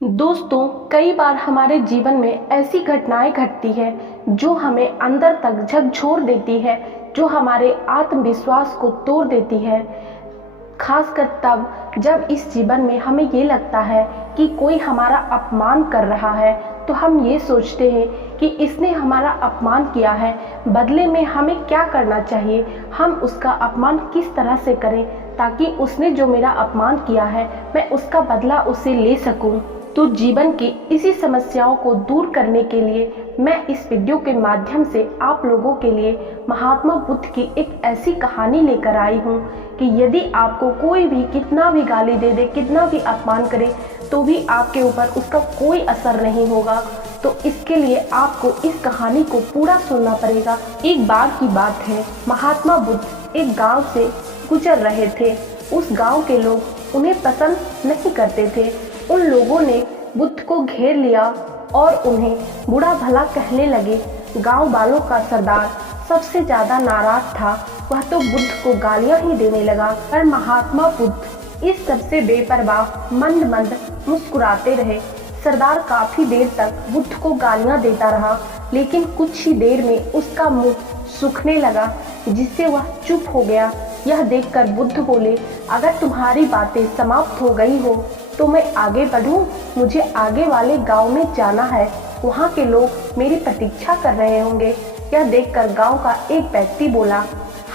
दोस्तों, कई बार हमारे जीवन में ऐसी घटनाएं घटती है जो हमें अंदर तक झकझोर देती है, जो हमारे आत्मविश्वास को तोड़ देती है। खासकर तब जब इस जीवन में हमें ये लगता है कि कोई हमारा अपमान कर रहा है, तो हम ये सोचते हैं कि इसने हमारा अपमान किया है, बदले में हमें क्या करना चाहिए, हम उसका अपमान किस तरह से करें ताकि उसने जो मेरा अपमान किया है मैं उसका बदला उससे ले सकूं। तो जीवन की इसी समस्याओं को दूर करने के लिए मैं इस वीडियो के माध्यम से आप लोगों के लिए महात्मा बुद्ध की एक ऐसी कहानी लेकर आई हूँ कि यदि आपको कोई भी कितना भी गाली दे दे, कितना भी अपमान करे, तो भी आपके ऊपर उसका कोई असर नहीं होगा। तो इसके लिए आपको इस कहानी को पूरा सुनना पड़ेगा। एक बार की बात है, महात्मा बुद्ध एक गांव से गुजर रहे थे। उस गांव के लोग उन्हें पसंद नहीं करते थे। उन लोगों ने बुद्ध को घेर लिया और उन्हें बुरा भला कहने लगे। गांव वालों का सरदार सबसे ज्यादा नाराज था, वह तो बुद्ध को गालियां ही देने लगा। पर महात्मा बुद्ध इस सबसे बेपरवाह मंद मंद मुस्कुराते रहे। सरदार काफी देर तक बुद्ध को गालियां देता रहा, लेकिन कुछ ही देर में उसका मुंह सूखने लगा, जिससे वह चुप हो गया। यह देखकर बुद्ध बोले, अगर तुम्हारी बातें समाप्त हो गई हो तो मैं आगे बढ़ूं? मुझे आगे वाले गांव में जाना है, वहां के लोग मेरी प्रतीक्षा कर रहे होंगे। यह देखकर गांव का एक व्यक्ति बोला,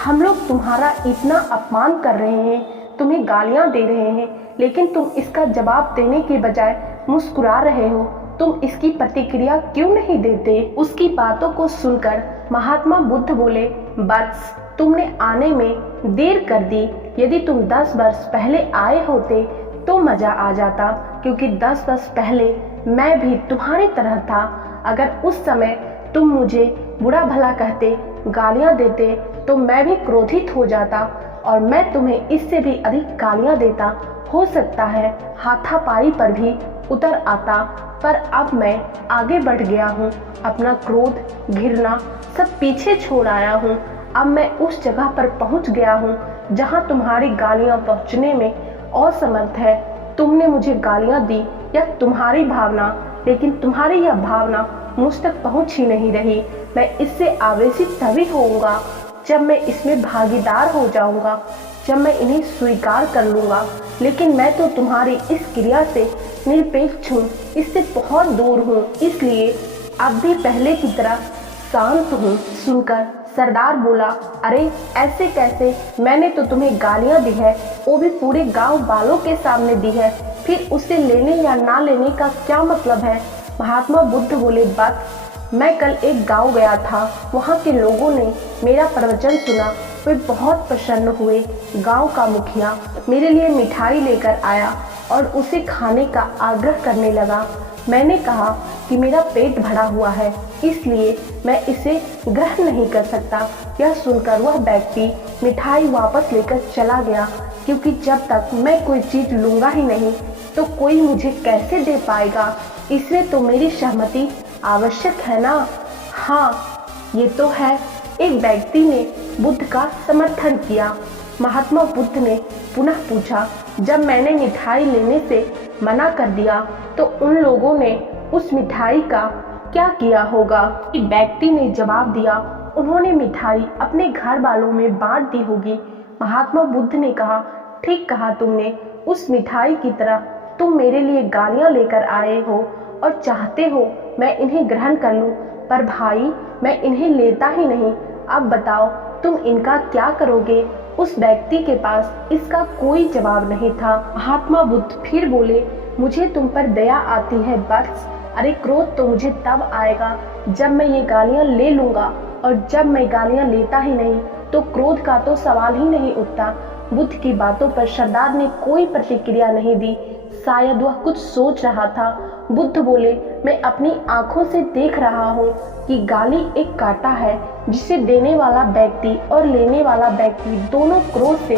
हम लोग तुम्हारा इतना अपमान कर रहे हैं, तुम्हें गालियां दे रहे हैं, लेकिन तुम इसका जवाब देने के बजाय मुस्कुरा रहे हो। तुम इसकी प्रतिक्रिया क्यों नहीं देते? उसकी बातों को सुनकर महात्मा बुद्ध बोले, बस तुमने आने में देर कर दी। यदि तुम 10 वर्ष पहले आए होते तो मजा आ जाता, क्योंकि 10 वर्ष पहले मैं भी तुम्हारी तरह था। अगर उस समय तुम मुझे बुरा भला कहते, गालियां देते, तो मैं भी क्रोधित हो जाता और मैं तुम्हें इससे भी अधिक गालियां देता। हो सकता है हाथापाई पर भी उतर आता, पर अब मैं आगे बढ़ गया हूँ। अपना क्रोध, घृणा सब पीछे छोड़ आया हूँ। अब मैं उस जगह पर पहुँच गया हूँ जहाँ तुम्हारी गालियाँ पहुँचने में असमर्थ है। तुमने मुझे गालियाँ दी, यह तुम्हारी भावना, लेकिन तुम्हारी यह भावना मुझ तक पहुँच ही नहीं रही। मैं इससे आवेशित तभी होऊंगा जब मैं इसमें भागीदार हो जाऊंगा, जब मैं इन्हें स्वीकार कर लूंगा। लेकिन मैं तो तुम्हारी इस क्रिया से निरपेक्ष हूँ, इससे बहुत दूर हूँ, इसलिए अब भी पहले की तरह शांत हूँ। सुनकर सरदार बोला, अरे ऐसे कैसे? मैंने तो तुम्हें गालियाँ दी है, वो भी पूरे गांव वालों के सामने दी है, फिर उसे लेने या ना लेने का क्या मतलब है? महात्मा बुद्ध बोले, बस मैं कल एक गांव गया था, वहाँ के लोगों ने मेरा प्रवचन सुना, वे बहुत प्रसन्न हुए। गांव का मुखिया मेरे लिए मिठाई लेकर आया और उसे खाने का आग्रह करने लगा। मैंने कहा कि मेरा पेट भरा हुआ है, इसलिए मैं इसे ग्रहण नहीं कर सकता। यह सुनकर वह व्यक्ति मिठाई वापस लेकर चला गया, क्योंकि जब तक मैं कोई चीज़ लूँगा ही नहीं तो कोई मुझे कैसे दे पाएगा? इसमें तो मेरी सहमति आवश्यक है ना? हाँ, ये तो है। एक व्यक्ति ने बुद्ध का समर्थन किया। महात्मा बुद्ध ने पुनः पूछा, जब मैंने मिठाई लेने से मना कर दिया तो उन लोगों ने उस मिठाई का क्या किया होगा? व्यक्ति ने जवाब दिया, उन्होंने मिठाई अपने घर वालों में बांट दी होगी। महात्मा बुद्ध ने कहा, ठीक कहा तुमने, उस मिठाई की तरह तुम मेरे लिए गालियां लेकर आए हो और चाहते हो मैं इन्हें ग्रहण कर लूं, पर भाई मैं इन्हें लेता ही नहीं। अब बताओ तुम इनका क्या करोगे? उस व्यक्ति के पास इसका कोई जवाब नहीं था। महात्मा बुद्ध फिर बोले, मुझे तुम पर दया आती है बस। अरे क्रोध तो मुझे तब आएगा जब मैं ये गालियां ले लूंगा, और जब मैं गालियां लेता ही नहीं तो क्रोध का तो सवाल ही नहीं उठता। बुद्ध की बातों पर सरदार ने कोई प्रतिक्रिया नहीं दी। शायद वह कुछ सोच रहा था। बुद्ध बोले, मैं अपनी आंखों से देख रहा हूँ कि गाली एक कांटा है, जिसे देने वाला व्यक्ति और लेने वाला व्यक्ति दोनों क्रोध से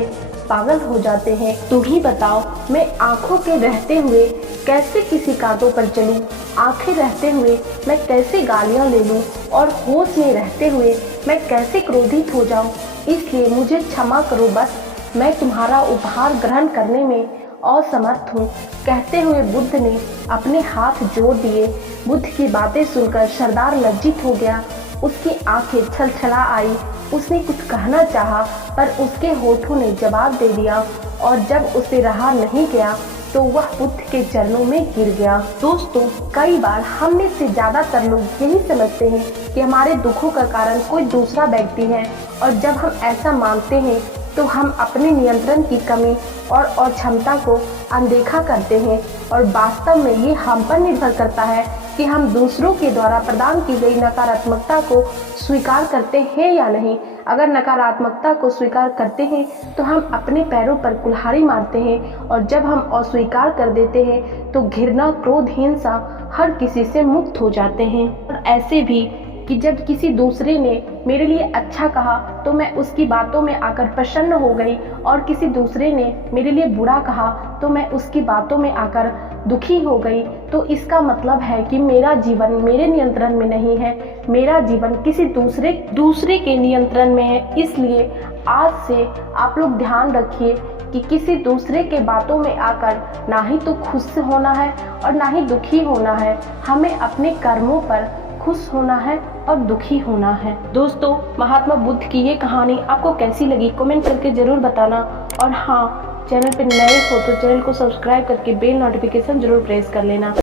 पागल हो जाते हैं। तुम ही बताओ, मैं आंखों के रहते हुए कैसे किसी कांटों पर चलूं? आंखें रहते हुए मैं कैसे गालियां ले लूं? और होश में रहते हुए मैं कैसे क्रोधित हो जाऊं? इसलिए मुझे क्षमा करो, बस मैं तुम्हारा उपहार ग्रहण करने में असमर्थ हूँ कहते हुए बुद्ध ने अपने हाथ जोड़ दिए। बुद्ध की बातें सुनकर सरदार लज्जित हो गया, उसकी आंखें छलछला आई। उसने कुछ कहना चाहा पर उसके होठों ने जवाब दे दिया और जब उसे रहा नहीं गया तो वह बुद्ध के चरणों में गिर गया। दोस्तों, कई बार हम में से ज़्यादातर लोग यही समझते हैं कि हमारे दुखों का कारण कोई दूसरा व्यक्ति है, और जब हम ऐसा मानते हैं तो हम अपने नियंत्रण की कमी और अक्षमता को अनदेखा करते हैं, और वास्तव में ये हम पर निर्भर करता है कि हम दूसरों के द्वारा प्रदान की गई नकारात्मकता को स्वीकार करते हैं या नहीं। अगर नकारात्मकता को स्वीकार करते हैं तो हम अपने पैरों पर कुल्हाड़ी मारते हैं, और जब हम अस्वीकार कर देते हैं तो घृणा, क्रोध, हिंसा हर किसी से मुक्त हो जाते हैं। और ऐसे भी कि जब किसी दूसरे ने मेरे लिए अच्छा कहा तो मैं उसकी बातों में आकर प्रसन्न हो गई, और किसी दूसरे ने मेरे लिए बुरा कहा तो मैं उसकी बातों में आकर दुखी हो गई। तो इसका मतलब है कि मेरा जीवन मेरे नियंत्रण में नहीं है, मेरा जीवन किसी दूसरे के नियंत्रण में है। इसलिए आज से आप लोग ध्यान रखिए कि किसी दूसरे के बातों में आकर ना ही तो खुश होना है और ना ही दुखी होना है। हमें अपने कर्मों पर खुश होना है और दुखी होना है। दोस्तों, महात्मा बुद्ध की ये कहानी आपको कैसी लगी कमेंट करके जरूर बताना। और हाँ, चैनल पे नए हो तो चैनल को सब्सक्राइब करके बेल नोटिफिकेशन जरूर प्रेस कर लेना।